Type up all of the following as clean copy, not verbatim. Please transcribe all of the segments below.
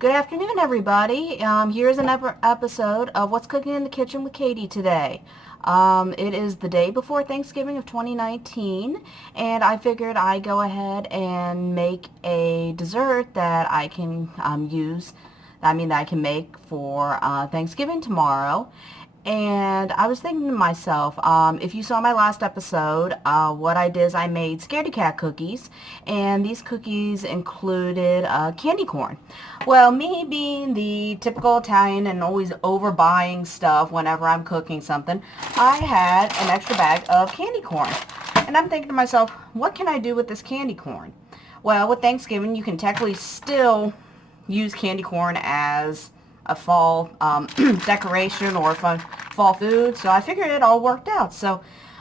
Good afternoon, everybody. Here's an episode of What's Cooking in the Kitchen with Katie today. It is the day before Thanksgiving of 2019, and I figured I'd go ahead and make a dessert that I can that I can make for Thanksgiving tomorrow. And I was thinking to myself, if you saw my last episode, what I did is I made Scaredy Cat cookies, and these cookies included candy corn. Well, me being the typical Italian and always overbuying stuff whenever I'm cooking something, I had an extra bag of candy corn. And I'm thinking to myself, what can I do with this candy corn? Well, with Thanksgiving, you can technically still use candy corn as a fall decoration or fall food. So I figured it all worked out. So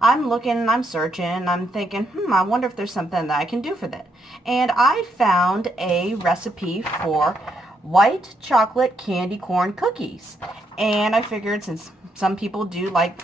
I'm looking and I'm searching and I'm thinking, I wonder if there's something that I can do for that. And I found a recipe for white chocolate candy corn cookies. And I figured since some people do like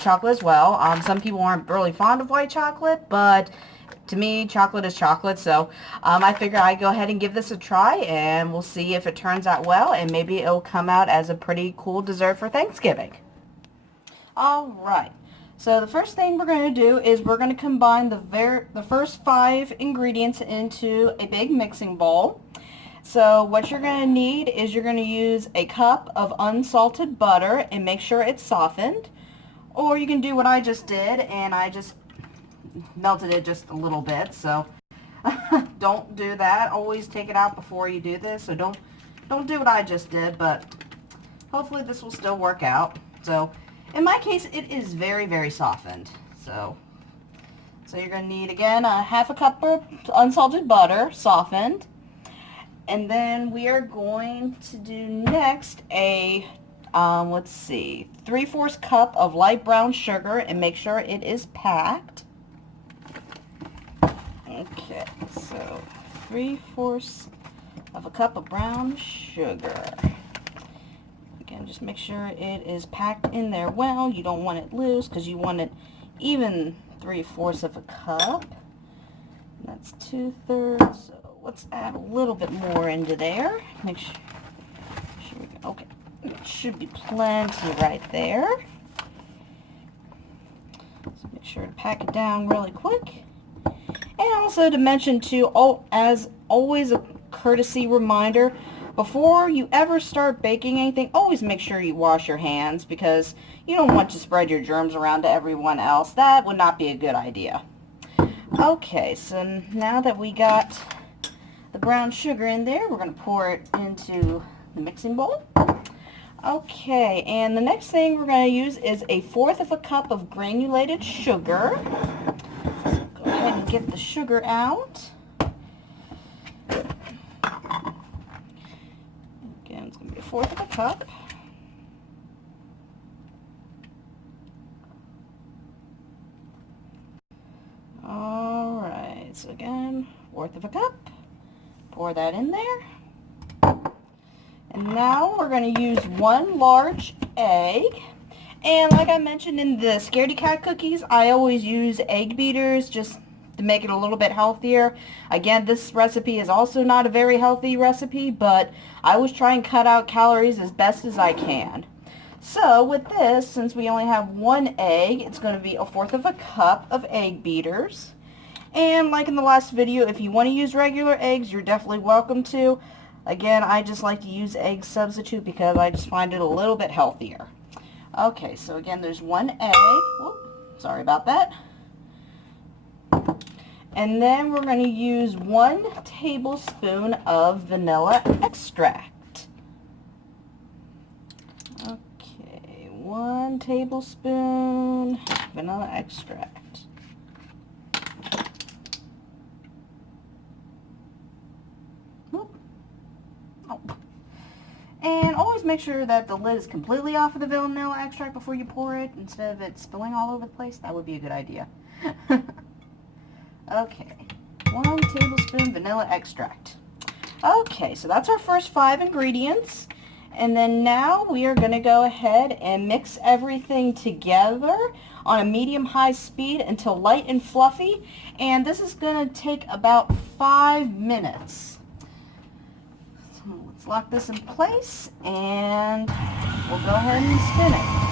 chocolate as well, some people aren't really fond of white chocolate, but to me, chocolate is chocolate, so I figure I'd go ahead and give this a try, and we'll see if it turns out well, and maybe it'll come out as a pretty cool dessert for Thanksgiving. Alright, so the first thing we're going to do is we're going to combine the first 5 ingredients into a big mixing bowl. So what you're going to need is you're going to use a cup of unsalted butter and make sure it's softened. Or you can do what I just did, and I just melted it just a little bit, so don't do that. Always take it out before you do this, so don't do what I just did, but hopefully this will still work out. So in my case, it is very, very softened. So you're going to need, again, a half a cup of unsalted butter, softened. And then we are going to do next a, let's see, 3/4 cup of light brown sugar, and make sure it is packed. Okay, so 3/4 of a cup of brown sugar. Again, just make sure it is packed in there well. You don't want it loose because you want it even 3/4 of a cup. And that's 2/3. So let's add a little bit more into there. Make sure we go. Okay, it should be plenty right there. So make sure to pack it down really quick. And also to mention too, as always, a courtesy reminder, before you ever start baking anything, always make sure you wash your hands, because you don't want to spread your germs around to everyone else. That would not be a good idea. Okay, so now that we got the brown sugar in there, we're going to pour it into the mixing bowl. Okay, and the next thing we're going to use is 1/4 of a cup of granulated sugar. Go ahead and get the sugar out. Again, it's going to be 1/4 of a cup. Alright, so again, 1/4 of a cup. Pour that in there. And now we're going to use 1 large egg. And like I mentioned in the Scaredy Cat cookies, I always use egg beaters just to make it a little bit healthier. Again, this recipe is also not a very healthy recipe, but I always try and cut out calories as best as I can. So with this, since we only have 1 egg, it's going to be 1/4 of a cup of egg beaters. And like in the last video, if you want to use regular eggs, you're definitely welcome to. Again, I just like to use egg substitute because I just find it a little bit healthier. Okay, so again, there's 1 egg. Whoop, sorry about that. And then we're going to use 1 tablespoon of vanilla extract. Okay, 1 tablespoon vanilla extract. And always make sure that the lid is completely off of the vanilla extract before you pour it, instead of it spilling all over the place. That would be a good idea. Okay, 1 tablespoon vanilla extract. Okay, so that's our first 5 ingredients. And then now we are going to go ahead and mix everything together on a medium-high speed until light and fluffy. And this is going to take about 5 minutes. let's lock this in place and we'll go ahead and spin it.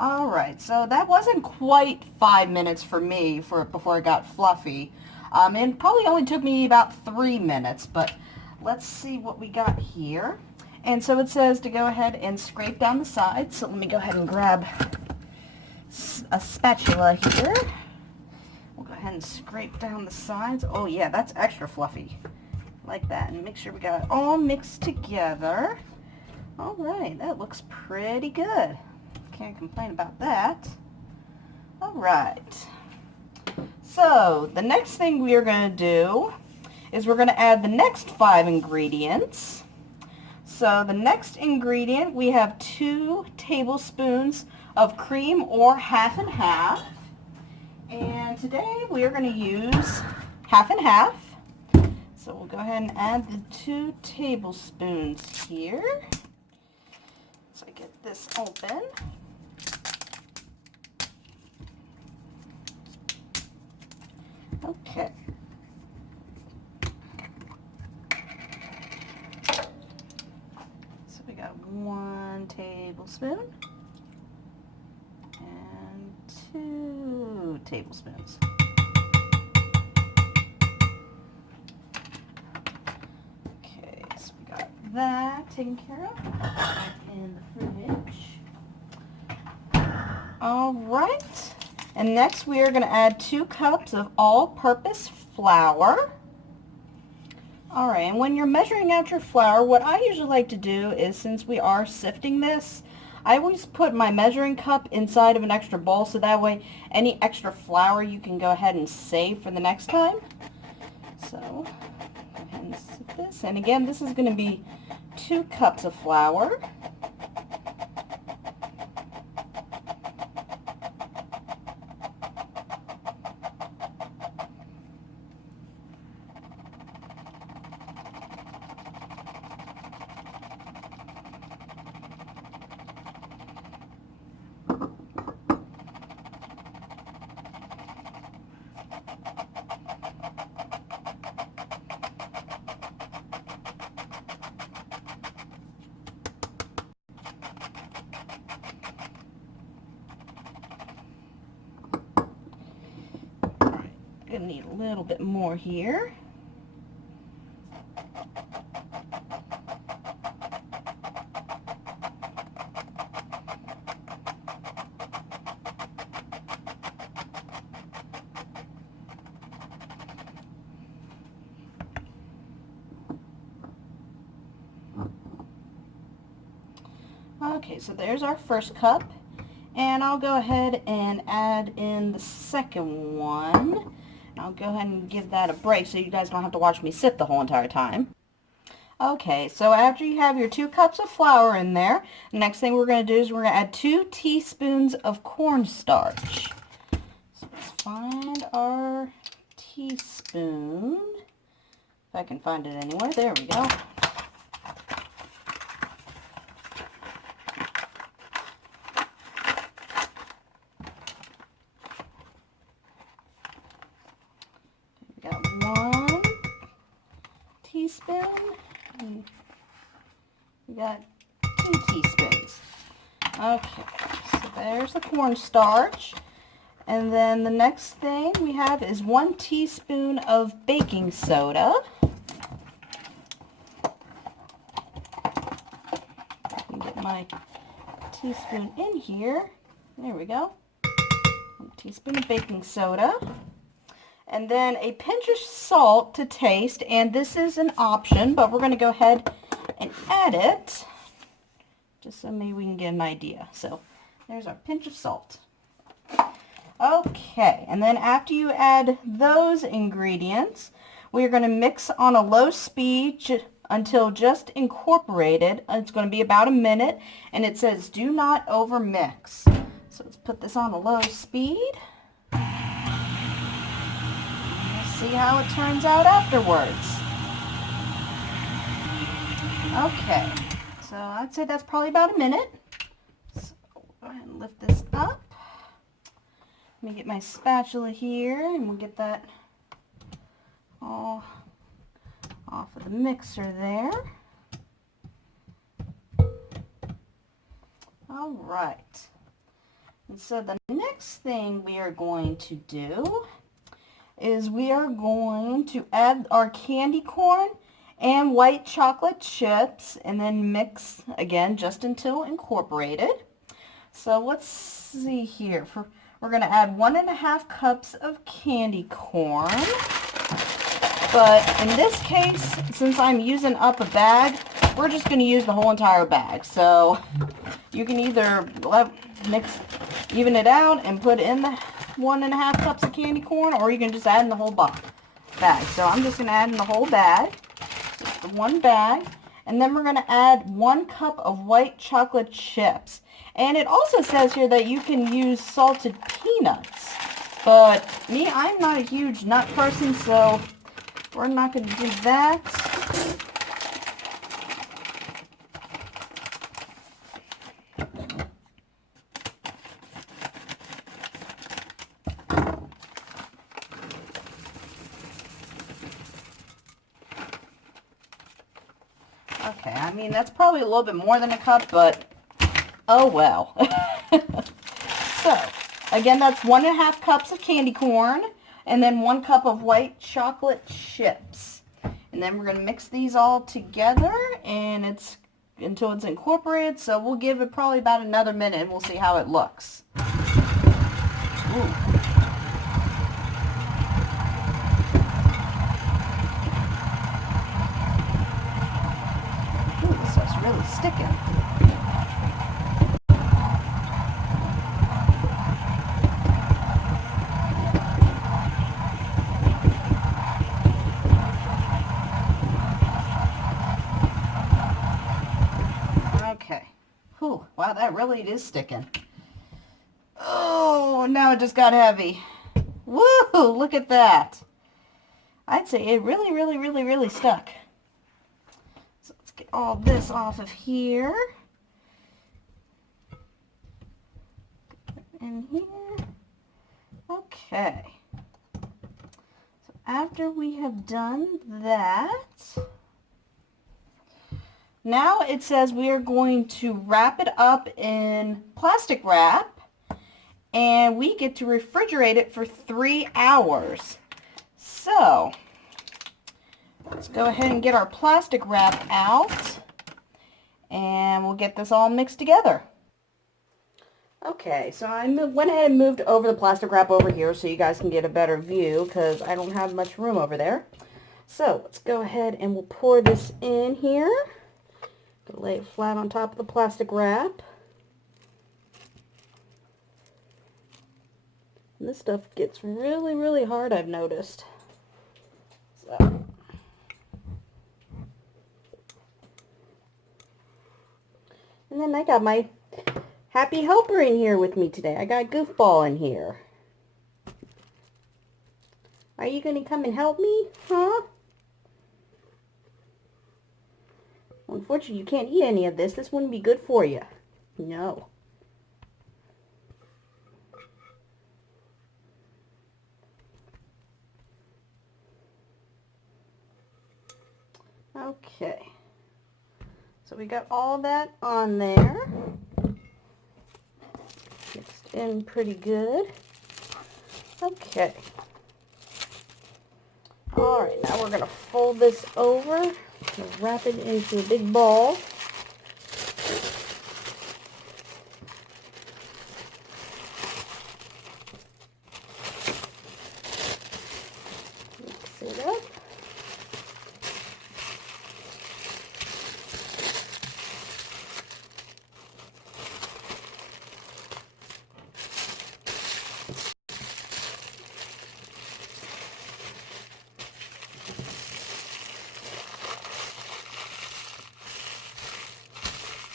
Alright, so that wasn't quite 5 minutes for me before it got fluffy. It probably only took me about 3 minutes, but let's see what we got here. And so it says to go ahead and scrape down the sides. So let me go ahead and grab a spatula here. We'll go ahead and scrape down the sides. Oh yeah, that's extra fluffy. Like that. And make sure we got it all mixed together. Alright, that looks pretty good. Can't complain about that. Alright. So, the next thing we are going to do is we're going to add the next 5 ingredients. So, the next ingredient, we have 2 tablespoons of cream or half and half. And today we are going to use half and half. So, we'll go ahead and add the 2 tablespoons here. So, I get this open. Okay. So we got 1 tablespoon and 2 tablespoons. Okay, so we got that taken care of in the fridge. All right. And next we are going to add 2 cups of all-purpose flour. Alright, and when you're measuring out your flour, what I usually like to do is, since we are sifting this, I always put my measuring cup inside of an extra bowl, so that way any extra flour you can go ahead and save for the next time. So, go ahead and sift this. And again, this is going to be 2 cups of flour. Gonna need a little bit more here. Okay, so there's our first cup, and I'll go ahead and add in the second one. I'll go ahead and give that a break so you guys don't have to watch me sip the whole entire time. Okay, so after you have your 2 cups of flour in there, the next thing we're going to do is we're going to add 2 teaspoons of cornstarch. So let's find our teaspoon. If I can find it anywhere. There we go. We got 1 teaspoon. And we got 2 teaspoons. Okay, so there's the cornstarch. And then the next thing we have is 1 teaspoon of baking soda. I can get my teaspoon in here. There we go. 1 teaspoon of baking soda. And then a pinch of salt to taste, and this is an option, but we're going to go ahead and add it, just so maybe we can get an idea. So there's our pinch of salt. Okay, and then after you add those ingredients, we're going to mix on a low speed until just incorporated. It's going to be about a minute, and it says do not over mix. So let's put this on a low speed. See how it turns out afterwards. Okay, so I'd say that's probably about a minute. So we'll go ahead and lift this up. Let me get my spatula here, and we'll get that all off of the mixer there. All right. And so the next thing we are going to do is we are going to add our candy corn and white chocolate chips and then mix again just until incorporated. So let's see here. We're going to add 1.5 cups of candy corn. But in this case, since I'm using up a bag, we're just going to use the whole entire bag. So you can either even it out and put in the 1.5 cups of candy corn, or you can just add in the whole bag. So I'm just going to add in the whole bag, just the one bag. And then we're going to add 1 cup of white chocolate chips. And it also says here that you can use salted peanuts. But me, I'm not a huge nut person, so we're not going to do that. Okay, I mean, that's probably a little bit more than a cup, but oh well. So, again, that's 1.5 cups of candy corn, and then 1 cup of white chocolate chips. And then we're going to mix these all together, and until it's incorporated, so we'll give it probably about another minute, and we'll see how it looks. Ooh. Really sticking. Okay. Whew, wow, that really is sticking. Oh, now it just got heavy. Woo, look at that. I'd say it really stuck. Get all this off of here. In here. Okay. So after we have done that, now it says we are going to wrap it up in plastic wrap, and we get to refrigerate it for 3 hours. So let's go ahead and get our plastic wrap out, and we'll get this all mixed together. Okay, so I went ahead and moved over the plastic wrap over here so you guys can get a better view, because I don't have much room over there. So let's go ahead and we'll pour this in here. Gonna lay it flat on top of the plastic wrap. And this stuff gets really hard, I've noticed. So and then I got my happy helper in here with me today. I got Goofball in here. Are you going to come and help me? Huh? Well, unfortunately, you can't eat any of this. This wouldn't be good for you. No. Okay. So we got all that on there. Mixed in pretty good. Okay. Alright, now we're going to fold this over. Wrap it into a big ball. Mix it up.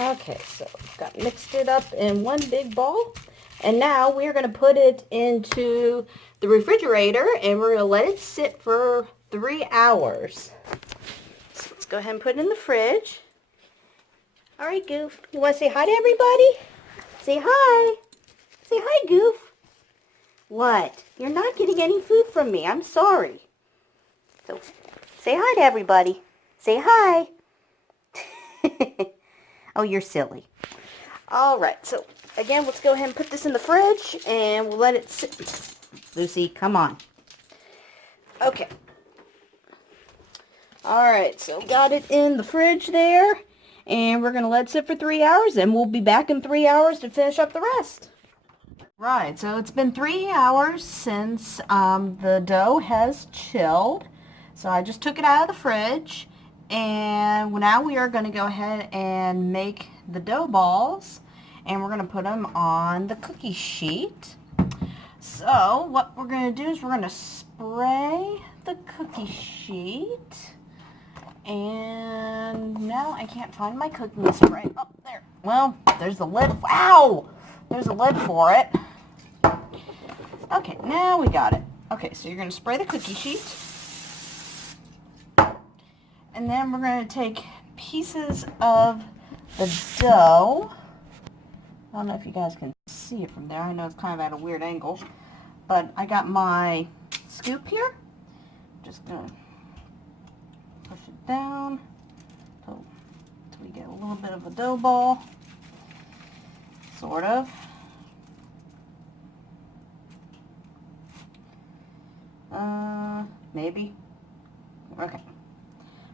Okay, so got mixed it up in one big ball, and now we're going to put it into the refrigerator, and we're going to let it sit for 3 hours. So let's go ahead and put it in the fridge. All right, Goof, you want to say hi to everybody? Say hi. Say hi, Goof. What? You're not getting any food from me. I'm sorry. So, say hi to everybody. Say hi. Oh, you're silly. All right, so again, let's go ahead and put this in the fridge, and we'll let it sit. Lucy, come on. Okay. All right, so got it in the fridge there, and we're going to let it sit for 3 hours, and we'll be back in 3 hours to finish up the rest. Right, so it's been 3 hours since the dough has chilled. So I just took it out of the fridge, and now we are going to go ahead and make the dough balls, and we're going to put them on the cookie sheet. So what we're going to do is we're going to spray the cookie sheet, and now I can't find my cooking spray. Oh, there. Well, there's the lid. Wow! There's a lid for it. Okay, now we got it. Okay, so you're going to spray the cookie sheet. And then we're going to take pieces of the dough. I don't know if you guys can see it from there. I know it's kind of at a weird angle. But I got my scoop here. Just going to push it down until we get a little bit of a dough ball. Sort of. Maybe. Okay.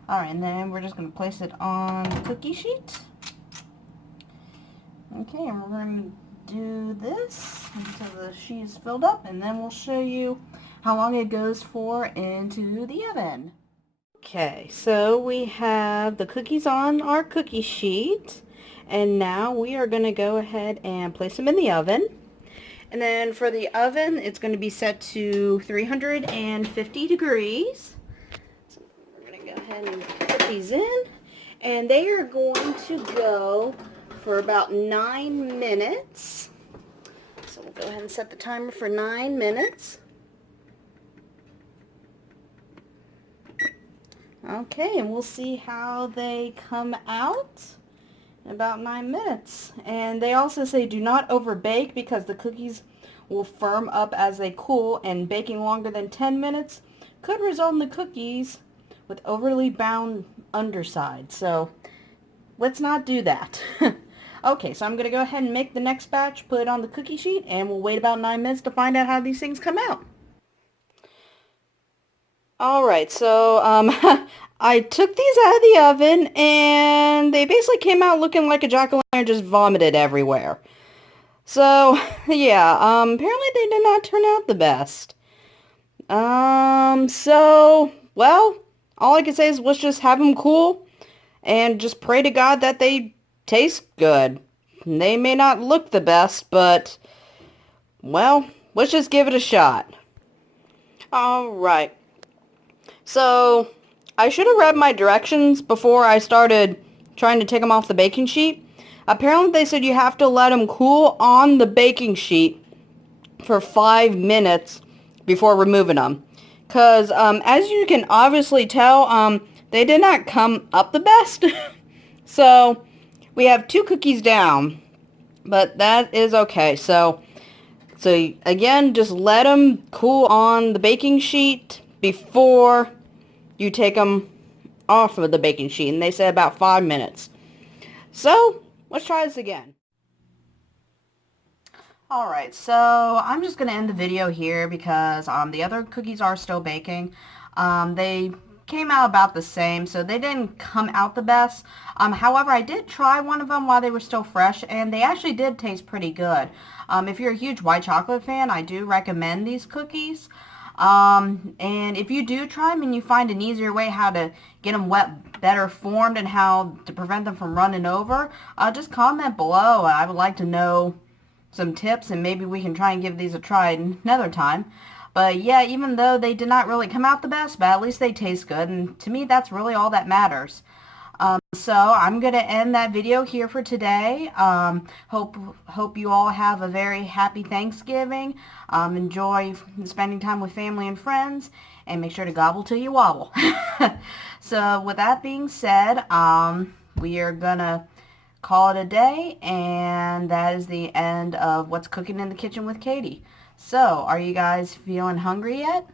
Alright, and then we're just going to place it on the cookie sheet. Okay, and we're going to do this until the sheet is filled up, and then we'll show you how long it goes for into the oven. Okay, so we have the cookies on our cookie sheet, and now we are going to go ahead and place them in the oven. And then for the oven, it's going to be set to 350 degrees. So we're going to go ahead and put these in. And they are going to go for about 9 minutes. So we'll go ahead and set the timer for 9 minutes. Okay, and we'll see how they come out in about 9 minutes. And they also say do not over bake because the cookies will firm up as they cool, and baking longer than 10 minutes could result in the cookies with overly bound underside. So let's not do that. Okay, so I'm going to go ahead and make the next batch, put it on the cookie sheet, and we'll wait about 9 minutes to find out how these things come out. Alright, so I took these out of the oven, and they basically came out looking like a jack-o'-lantern just vomited everywhere. So, yeah, apparently they did not turn out the best. So, well, all I can say is let's just have them cool, and just pray to God that they taste good. They may not look the best, but, well, let's just give it a shot. Alright. So, I should have read my directions before I started trying to take them off the baking sheet. Apparently they said you have to let them cool on the baking sheet for 5 minutes before removing them. Because, as you can obviously tell, they did not come up the best. So, we have 2 cookies down. But that is okay. So again, just let them cool on the baking sheet before you take them off of the baking sheet. And they said about 5 minutes. So, let's try this again. Alright, so I'm just going to end the video here because the other cookies are still baking. They came out about the same, so they didn't come out the best. However, I did try one of them while they were still fresh, and they actually did taste pretty good. If you're a huge white chocolate fan, I do recommend these cookies. And if you do try them and you find an easier way how to get them better formed and how to prevent them from running over, just comment below. I would like to know some tips, and maybe we can try and give these a try another time. But yeah, even though they did not really come out the best, but at least they taste good, and to me that's really all that matters. So I'm going to end that video here for today. Hope you all have a very happy Thanksgiving. Enjoy spending time with family and friends, and make sure to gobble till you wobble. So with that being said, we are going to call it a day, and that is the end of What's Cooking in the Kitchen with Katie. So, are you guys feeling hungry yet?